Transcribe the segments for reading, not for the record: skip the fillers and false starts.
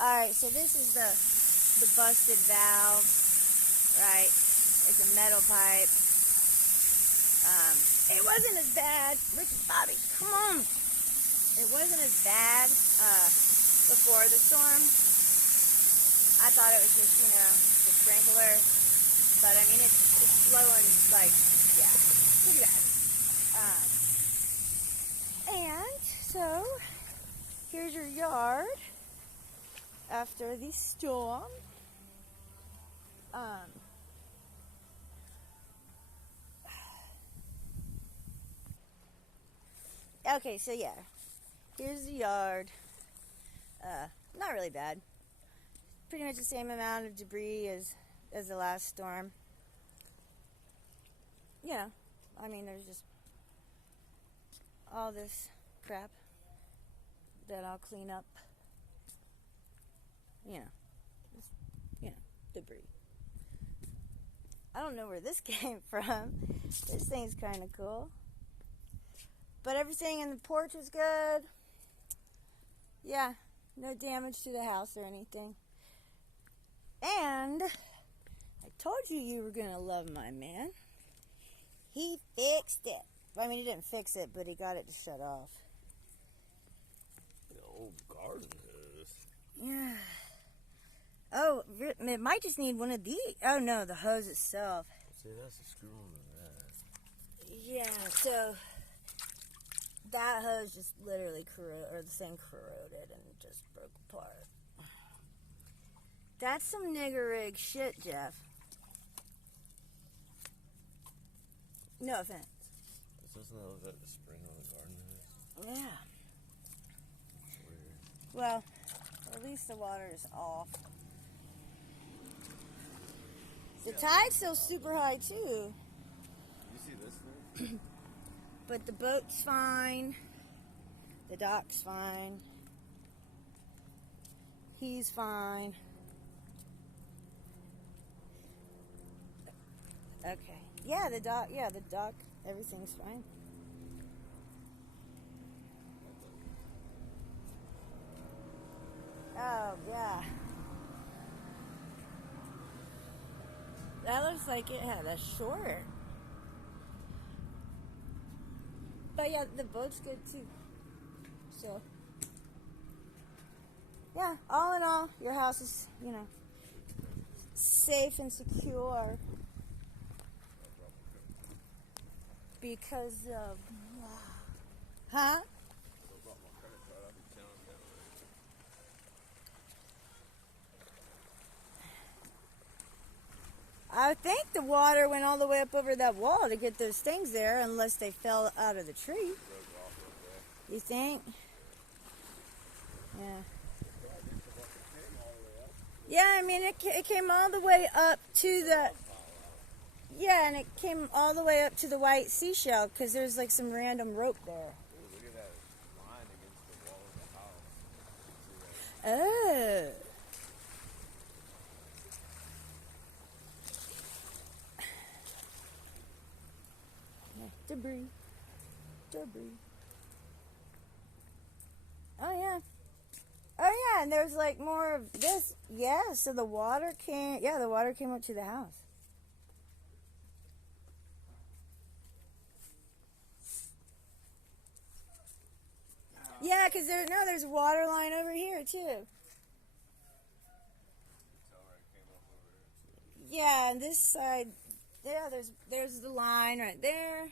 Alright, so this is the busted valve, right? It's a metal pipe. It wasn't as bad. Richard Bobby, come on. It wasn't as bad before the storm. I thought it was just, the sprinkler. But I mean, it's flowing like, yeah, pretty bad. And so, here's your yard after the storm. Okay, so yeah, here's the yard. Not really bad. Pretty much the same amount of debris as the last storm. I mean, there's just all this crap that I'll clean up. Debris. I don't know where this came from. This thing's kind of cool. But everything in the porch is good. Yeah, no damage to the house or anything. And I told you were going to love my man. He fixed it. I mean, he didn't fix it, but he got it to shut off. The old garden hose. Yeah. Oh, it might just need one of these. Oh, no, the hose itself. See, that's a screw on that. Yeah, so that hose just literally the thing corroded and just broke apart. That's some nigger rig shit, Jeff. No offense. Doesn't that look like the spring on the garden hose? Yeah. That's weird. Well, at least the water is off. The tide's still super high, too. You see this thing? But the boat's fine. The dock's fine. He's fine. Okay. Yeah, the dock, everything's fine. Oh, yeah. That looks like it had a short. But yeah, the boat's good too. So, yeah, all in all, your house is, safe and secure. Because of... Huh? I think the water went all the way up over that wall to get those things there, unless they fell out of the tree. You think? Yeah. Yeah, I mean, it came all the way up to the... Yeah, and it came all the way up to the white seashell, because there's like some random rope there. Ooh, look at that line against the wall of the house. Oh. Debris. Oh, yeah. Oh, yeah, and there's like more of this. Yeah, so the water came up to the house. Yeah, because there's a water line over here, too. Yeah, and this side, yeah, there's the line right there.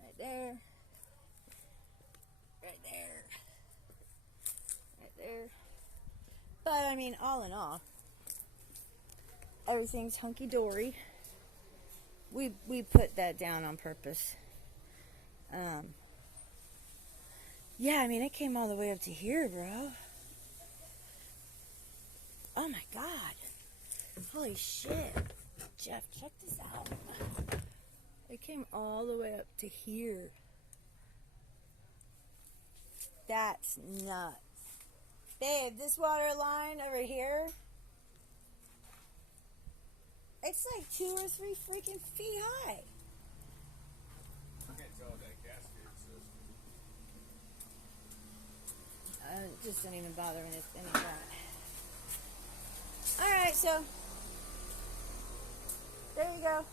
Right there. Right there. Right there. But, I mean, all in all, everything's hunky-dory. We put that down on purpose. Yeah, I mean, it came all the way up to here, bro. Oh, my God. Holy shit. Jeff, check this out. It came all the way up to here. That's nuts. Babe, this water line over here, it's like 2 or 3 freaking feet high. I can't tell what that gas gauge Just don't even bother with any of that. Alright, so there you go.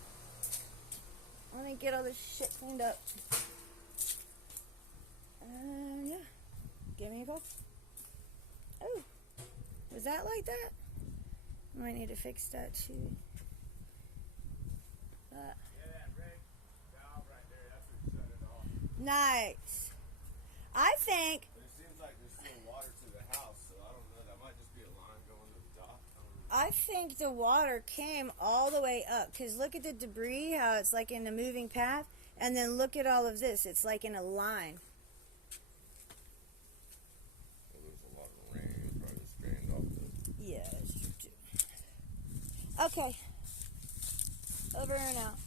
Let me get all this shit cleaned up. Yeah. Give me a call. Oh. Was that like that? I might need to fix that too. Yeah, that red valve right there, that's what shut it off. Nice. I think But it seems like there's still water to the house, so I don't know. That might just be a line going to the dock. I think the water came all the way up, because look at the debris, how it's like in a moving path, and then look at all of this. It's like in a line. Well, there's a lot of rain. It probably just drained off the. Yeah, that's true too. Okay. Over and out.